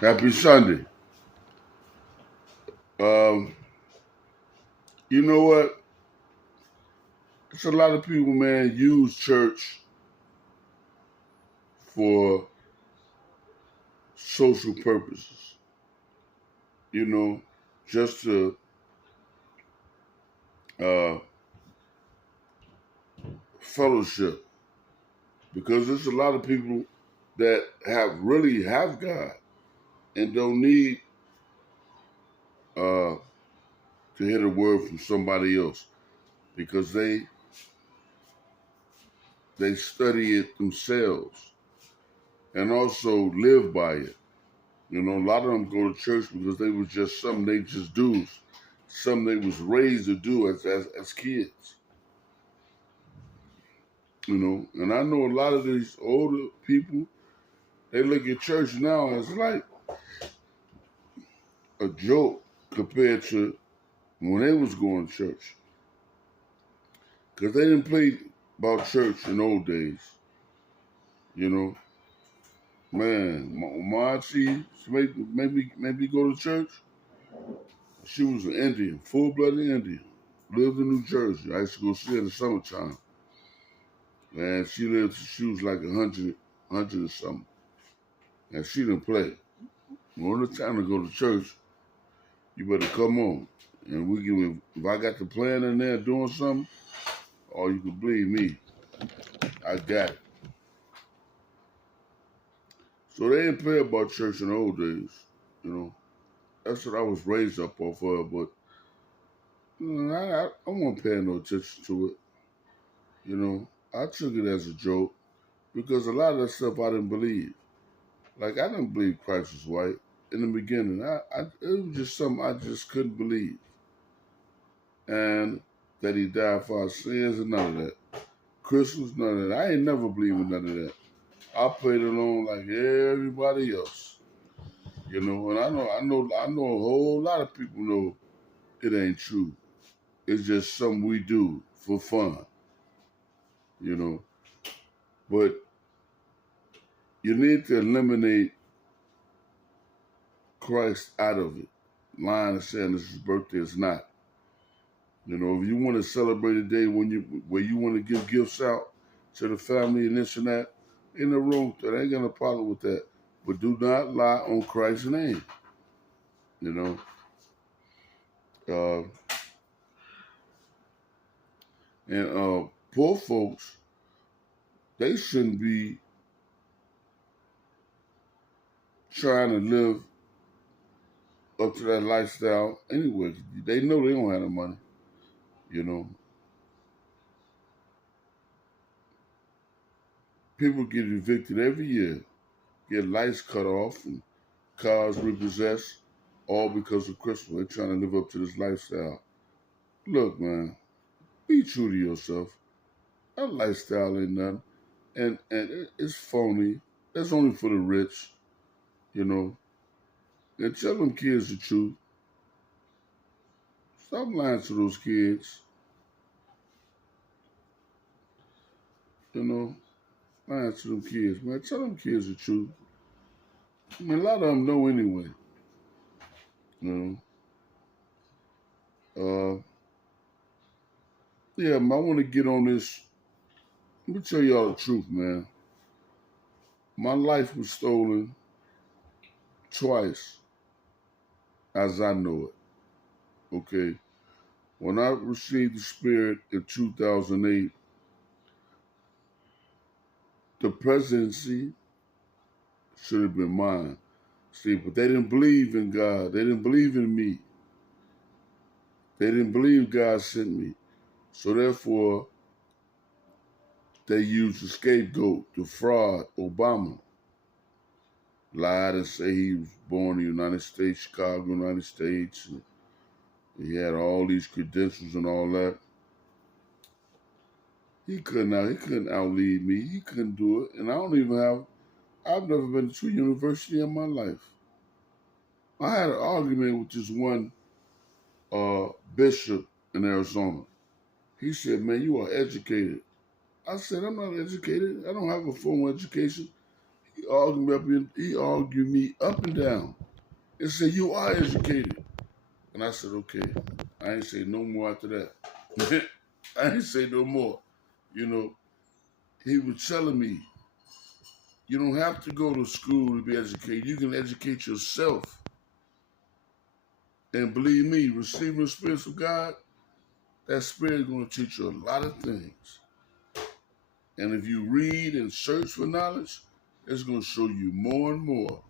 Happy Sunday. Um, you know what? It's a lot of people, man, use church for social purposes. You know, just to uh, fellowship, because there's a lot of people that have God and don't need uh, to hear a word from somebody else because they study it themselves and also live by it. You know, a lot of them go to church because they was just something they just do, something they was raised to do as kids. You know, and I know a lot of these older people, they look at church now as like a joke compared to when they was going to church. Because they didn't play about church in old days. You know, man, my auntie, she made me go to church. She was an Indian, full-blooded Indian. Lived in New Jersey. I used to go see her in the summertime. And she was like 100 or something. And she didn't play. When the time to go to church, you better come on. And if I got the plan in there doing something, or you can believe me, I got it. So they didn't play about church in the old days. You know, that's what I was raised up off of. But I wasn't paying no attention to it. You know, I took it as a joke because a lot of that stuff I didn't believe. Like I didn't believe Christ was white in the beginning. It was just something I just couldn't believe, and that he died for our sins and none of that. Christmas, none of that. I ain't never believed in none of that. I played along like everybody else, you know. And I know a whole lot of people know it ain't true. It's just something we do for fun, you know. But you need to eliminate Christ out of it. Lying and saying this is his birthday is not. You know, if you want to celebrate a day where you want to give gifts out to the family and this and that, ain't no wrong with that. I ain't got no problem with that. But do not lie on Christ's name. You know, uh, and poor folks, they shouldn't be trying to live up to that lifestyle anyway. They know they don't have the money. You know, people get evicted every year, get lights cut off, and cars repossessed, all because of Christmas. They're trying to live up to this lifestyle. Look, man, be true to yourself. That lifestyle ain't nothing, and it's phony. That's only for the rich, you know. And tell them kids the truth. Stop lying to those kids, you know. Lying to them kids, man. Tell them kids the truth. I mean, a lot of them know anyway, you know. Yeah, man, I want to get on this. Let me tell y'all the truth, man. My life was stolen twice, as I know it. Okay. When I received the Spirit in 2008, the presidency should have been mine. See, but they didn't believe in God. They didn't believe in me. They didn't believe God sent me. So therefore, they used the scapegoat, the fraud, Obama. Lied and say he was born in the United States, Chicago, United States. And he had all these credentials and all that. He couldn't outlead me. He couldn't do it. And I've never been to a university in my life. I had an argument with this one bishop in Arizona. He said, "Man, you are educated." I said, "I'm not educated. I don't have a formal education." He argued me up and down and said, "You are educated." And I said, "Okay." I ain't say no more after that. I ain't say no more. You know, he was telling me, you don't have to go to school to be educated. You can educate yourself. And believe me, receiving the Spirit of God, that Spirit is going to teach you a lot of things. And if you read and search for knowledge, it's going to show you more and more.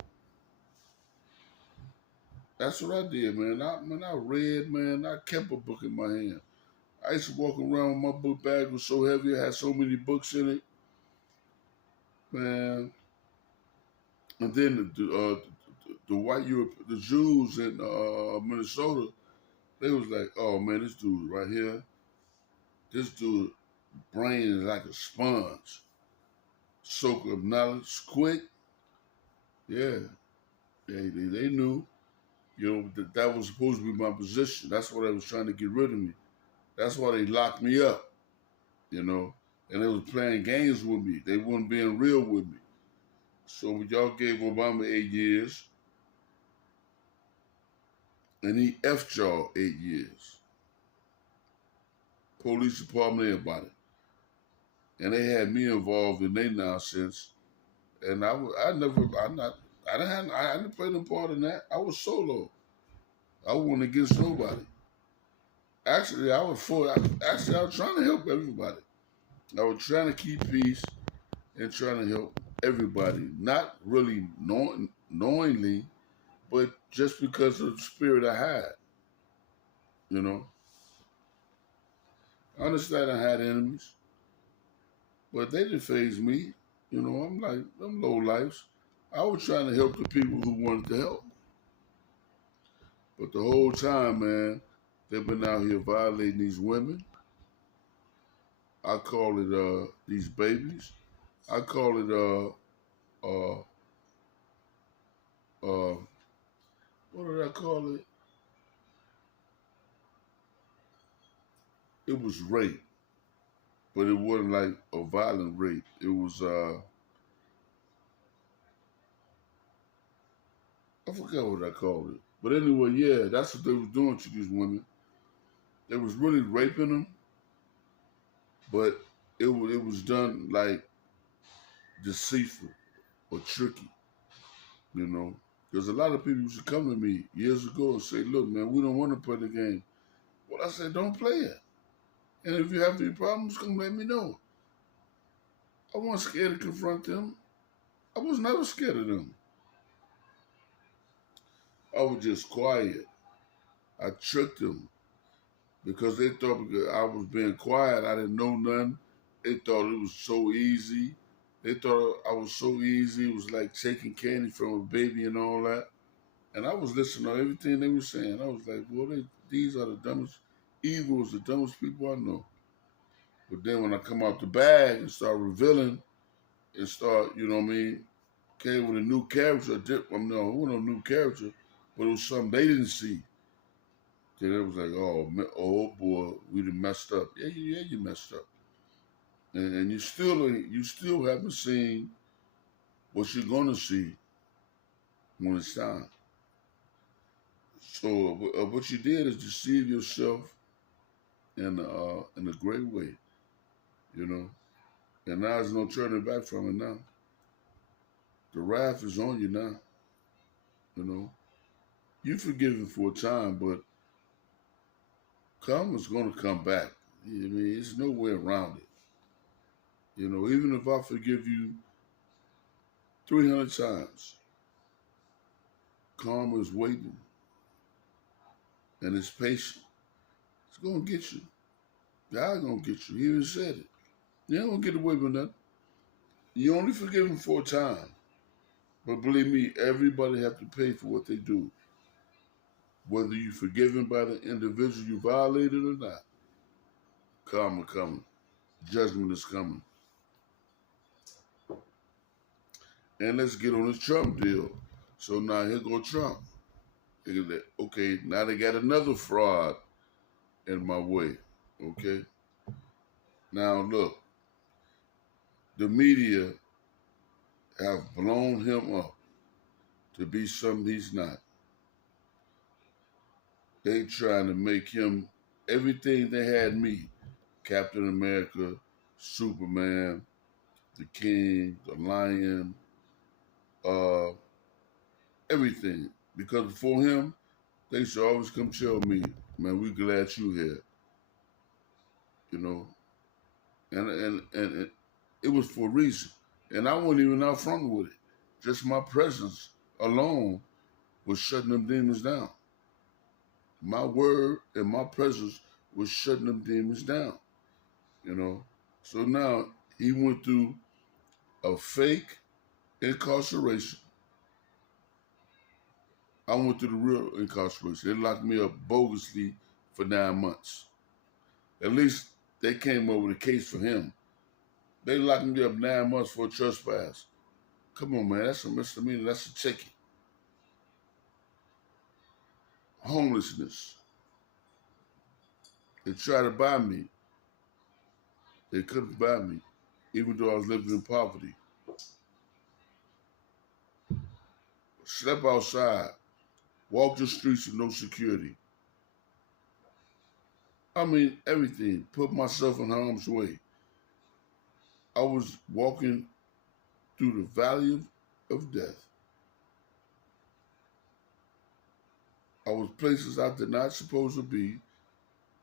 That's what I did, man. I read, man. I kept a book in my hand. I used to walk around with my book bag was so heavy. I had so many books in it, man. And then the white Europe, the Jews in Minnesota, they was like, "Oh man, this dude right here, this dude brain is like a sponge, soak up knowledge quick." Yeah, they knew, you know, that was supposed to be my position. That's why they was trying to get rid of me. That's why they locked me up, you know. And they was playing games with me. They weren't being real with me. So y'all gave Obama 8 years, and he effed y'all 8 years. Police department, everybody. And they had me involved in their nonsense. And I didn't play no part in that. I was solo. I wasn't against nobody. Actually, I was trying to help everybody. I was trying to keep peace and trying to help everybody. Not really knowingly, but just because of the spirit I had. You know, I understand I had enemies, but they didn't faze me. You know, I'm like them low lives. I was trying to help the people who wanted to help. But the whole time, man, they've been out here violating these women. I call it these babies. I call it uh what did I call it? It was rape, but it wasn't like a violent rape. It was I forgot what I called it. But anyway, yeah, that's what they was doing to these women. They was really raping them, but it was done like deceitful or tricky, you know. Because a lot of people used to come to me years ago and say, "Look, man, we don't want to play the game." Well, I said, "Don't play it. And if you have any problems, come let me know." I wasn't scared to confront them. I was never scared of them. I was just quiet. I tricked them because they thought because I was being quiet, I didn't know nothing. They thought it was so easy. They thought I was so easy. It was like taking candy from a baby and all that. And I was listening to everything they were saying. I was like, "Boy, these are the dumbest, evil is the dumbest people I know." But then when I come out the bag and start revealing and start, you know what I mean, came with a new character, no, it wasn't a new character, but it was something they didn't see. Then it was like, "Oh, oh boy, we done messed up." Yeah, yeah, you messed up. And you still haven't seen what you're gonna see when it's time. So what you did is deceive yourself in a great way, you know. And now there's no turning back from it now. The wrath is on you now, you know. You forgiven for a time, but karma's gonna come back. I mean, there's no way around it. You know, even if I forgive you 300 times, karma is waiting and it's patient. It's gonna get you. God gonna get you. He even said it. You ain't gonna get away with nothing. You only forgive them for a time. But believe me, everybody have to pay for what they do. Whether you forgiven by the individual you violated or not. Karma coming. Judgment is coming. And let's get on this Trump deal. So now here go Trump. Okay, now they got another fraud in my way. Okay. Now look, the media have blown him up to be something he's not. They trying to make him everything they had me. Captain America, Superman, the King, the Lion, uh, everything. Because before him, they should always come tell me, man, we glad you here. You know, and it was for a reason. And I wasn't even out front with it. Just my presence alone was shutting them demons down. My word and my presence was shutting them demons down. You know. So now he went through a fake incarceration. I went through the real incarceration. They locked me up bogusly for 9 months. At least they came up with a case for him. They locked me up 9 months for a trespass. Come on, man, that's a misdemeanor. That's a ticket. Homelessness. They tried to buy me. They couldn't buy me, even though I was living in poverty. Slept outside, walked the streets with no security. I mean, everything. Put myself in harm's way. I was walking through the valley of death. I was places I did not supposed to be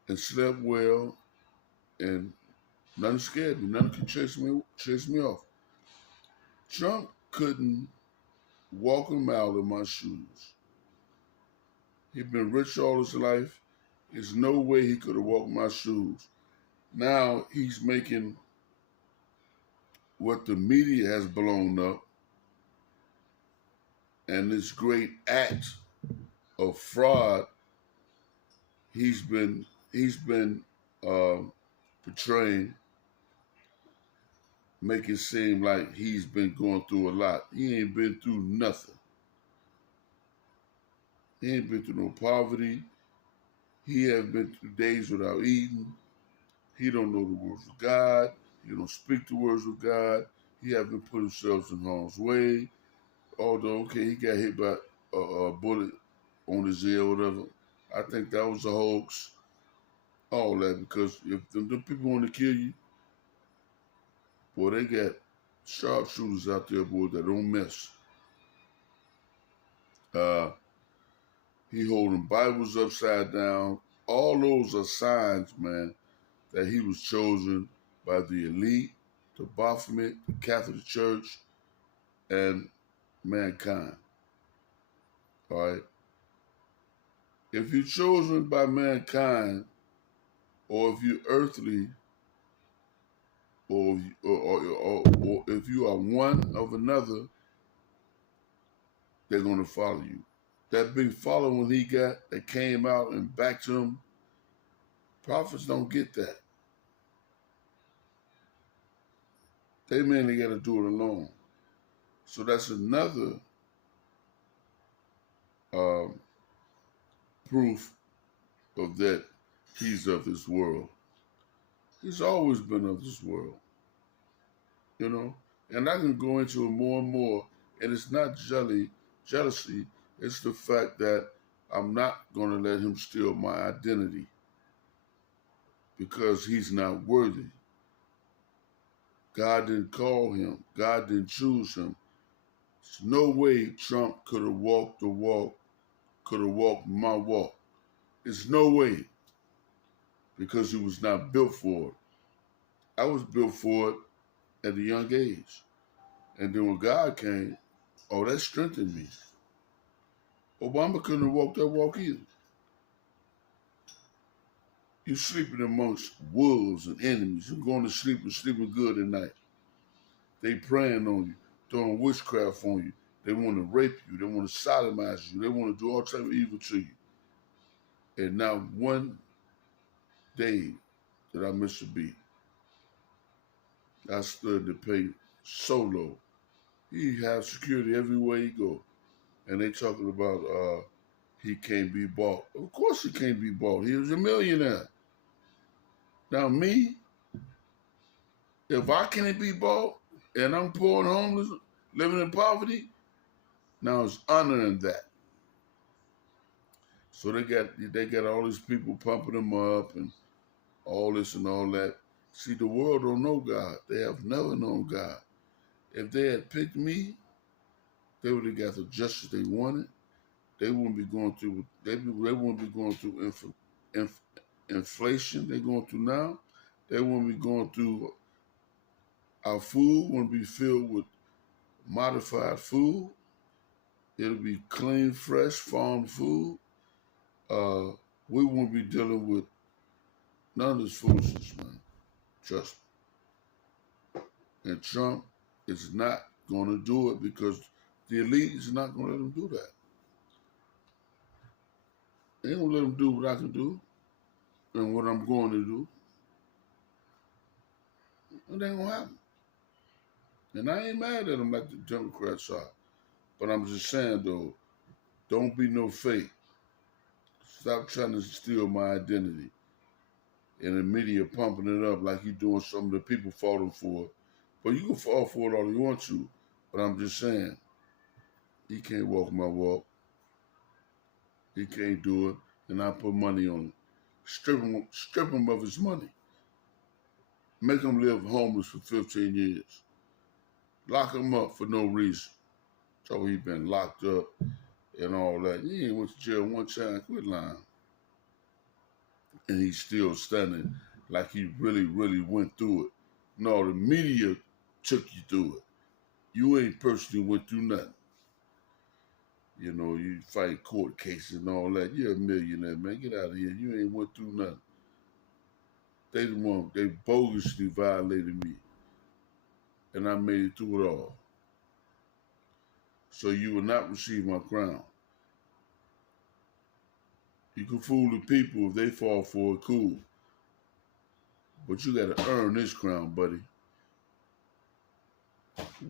and slept well, and nothing scared me. Nothing could chase me off. Trump couldn't walk a mile in my shoes. He'd been rich all his life. There's no way he could have walked my shoes. Now he's making what the media has blown up and this great act of fraud he's been portraying, make it seem like he's been going through a lot. He ain't been through nothing. He ain't been through no poverty. He has been through days without eating. He don't know the words of God. He don't speak the words of God. He haven't put himself in harm's way. Although, okay, he got hit by a bullet on his ear or whatever. I think that was a hoax. All that, because if the people want to kill you, boy, they got sharpshooters out there, boy, that don't miss. He holding Bibles upside down. All those are signs, man, that he was chosen by the elite, the Baphomet, the Catholic Church, and mankind. All right? If you're chosen by mankind, or if you're earthly, or if you are one of another, they're going to follow you. That big following he got that came out and backed him, prophets don't get that. They mainly got to do it alone. So that's another proof of that he's of this world. He's always been of this world, you know? And I can go into it more and more, and it's not jealousy, it's the fact that I'm not going to let him steal my identity because he's not worthy. God didn't call him. God didn't choose him. There's no way Trump could have walked the walk, could have walked my walk. There's no way, because he was not built for it. I was built for it at a young age. And then when God came, oh, that strengthened me. Obama couldn't have walked that walk either. You're sleeping amongst wolves and enemies. You're going to sleep and sleeping good at night. They preying on you, throwing witchcraft on you. They want to rape you. They want to sodomize you. They want to do all type of evil to you. And not one day did I miss a beat. I stood to pay solo. He has security everywhere he go. And they talking about he can't be bought. Of course he can't be bought. He was a millionaire. Now me, if I can't be bought and I'm poor and homeless, living in poverty. Now it's honoring that. So they got all these people pumping them up and all this and all that. See, the world don't know God. They have never known God. If they had picked me, they would have got the justice they wanted. They wouldn't be going through. They wouldn't be going through inflation they're going through now. They wouldn't be going through. Our food wouldn't be filled with modified food. It'll be clean, fresh, farm food. We won't be dealing with none of this foolishness, man. Trust me. And Trump is not going to do it because the elite is not going to let him do that. They don't let him do what I can do and what I'm going to do. It ain't going to happen. And I ain't mad at him like the Democrats are. But I'm just saying, though, don't be no fake. Stop trying to steal my identity. And the media pumping it up like you're doing something that people falling for. But you can fall for it all you want to. But I'm just saying, he can't walk my walk. He can't do it. And I put money on him. Strip him of his money. Make him live homeless for 15 years. Lock him up for no reason. So he been locked up and all that. He ain't went to jail one time. Quit lying. And he's still standing like he really, really went through it. No, the media took you through it. You ain't personally went through nothing. You know, you fight court cases and all that. You're a millionaire, man. Get out of here. You ain't went through nothing. They bogusly violated me. And I made it through it all. So you will not receive my crown. You can fool the people if they fall for it, cool. But you got to earn this crown, buddy.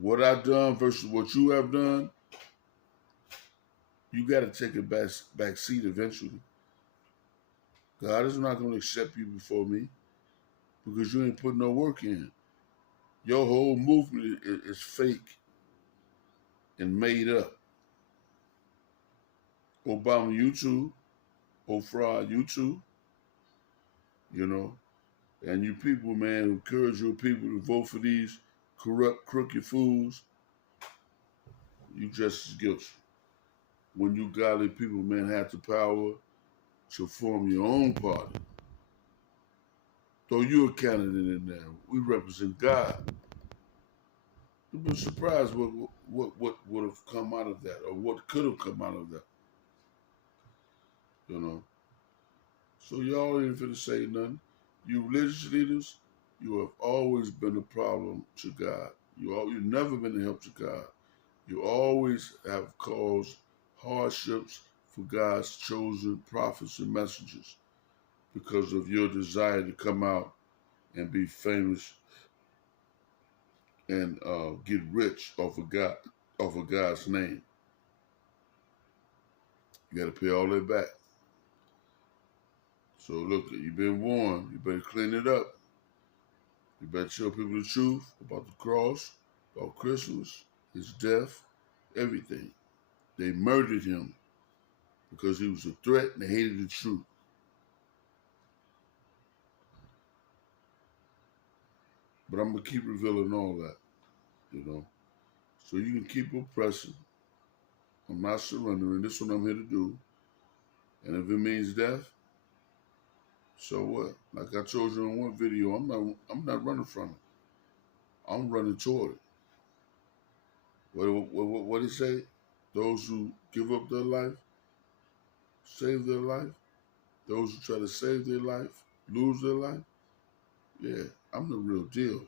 What I've done versus what you have done, you got to take a back seat eventually. God is not going to accept you before me because you ain't put no work in. Your whole movement is fake and made up. Obama, you too. Fraud, you too. You know. And you people, man, who encourage your people to vote for these corrupt, crooked fools, you just as guilty. When you godly people, man, have the power to form your own party. Though you're a candidate in there, we represent God. You'd be surprised what would have come out of that, or what could have come out of that. You know. So y'all ain't finna say nothing. You religious leaders, you have always been a problem to God. You've never been a help to God. You always have caused hardships for God's chosen prophets and messengers because of your desire to come out and be famous and get rich off of God's name. You got to pay all that back. So look, you've been warned. You better clean it up. You better tell people the truth about the cross, about Christmas, his death, everything. They murdered him because he was a threat and they hated the truth. But I'm going to keep revealing all that, you know. So you can keep oppressing. I'm not surrendering. This is what I'm here to do. And if it means death, so what? Like I told you in one video, I'm not running from it. I'm running toward it. What did he say? Those who give up their life, save their life. Those who try to save their life, lose their life. Yeah, I'm the real deal.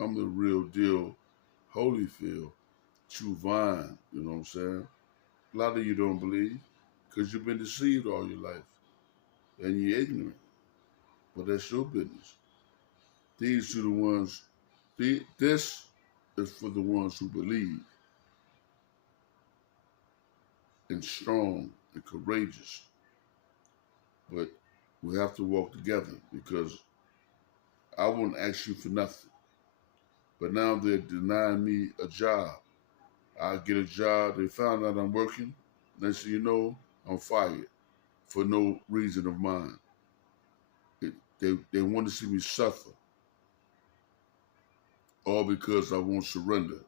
I'm the real deal, Holyfield, true vine, you know what I'm saying? A lot of you don't believe because you've been deceived all your life and you're ignorant. But that's your business. These are the ones, this is for the ones who believe and strong and courageous. But we have to walk together because I won't ask you for nothing. but now they're denying me a job. I get a job, they found out I'm working. Next thing you know, I'm fired for no reason of mine. They want to see me suffer, all because I won't surrender.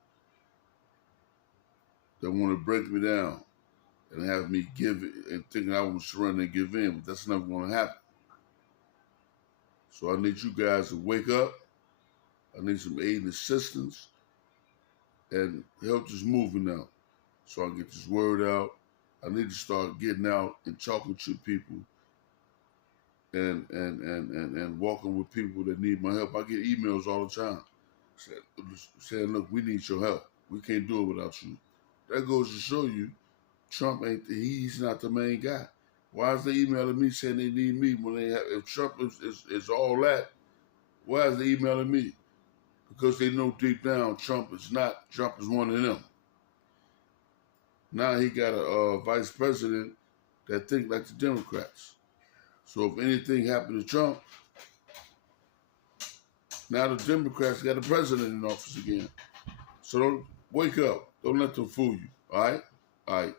They want to break me down and have me give it and thinking I won't surrender and give in, but that's never going to happen. So I need you guys to wake up. I need some aid and assistance and help this movement out so I can get this word out. I need to start getting out and talking to people and walking with people that need my help. I get emails all the time saying, look, we need your help. We can't do it without you. That goes to show you Trump he's not the main guy. Why is they emailing me saying they need me when they have, if Trump is all that, why is they emailing me? Because they know deep down Trump is one of them. Now he got a vice president that think like the Democrats. So if anything happened to Trump, now the Democrats got a president in office again. So don't wake up. Don't let them fool you. All right? All right.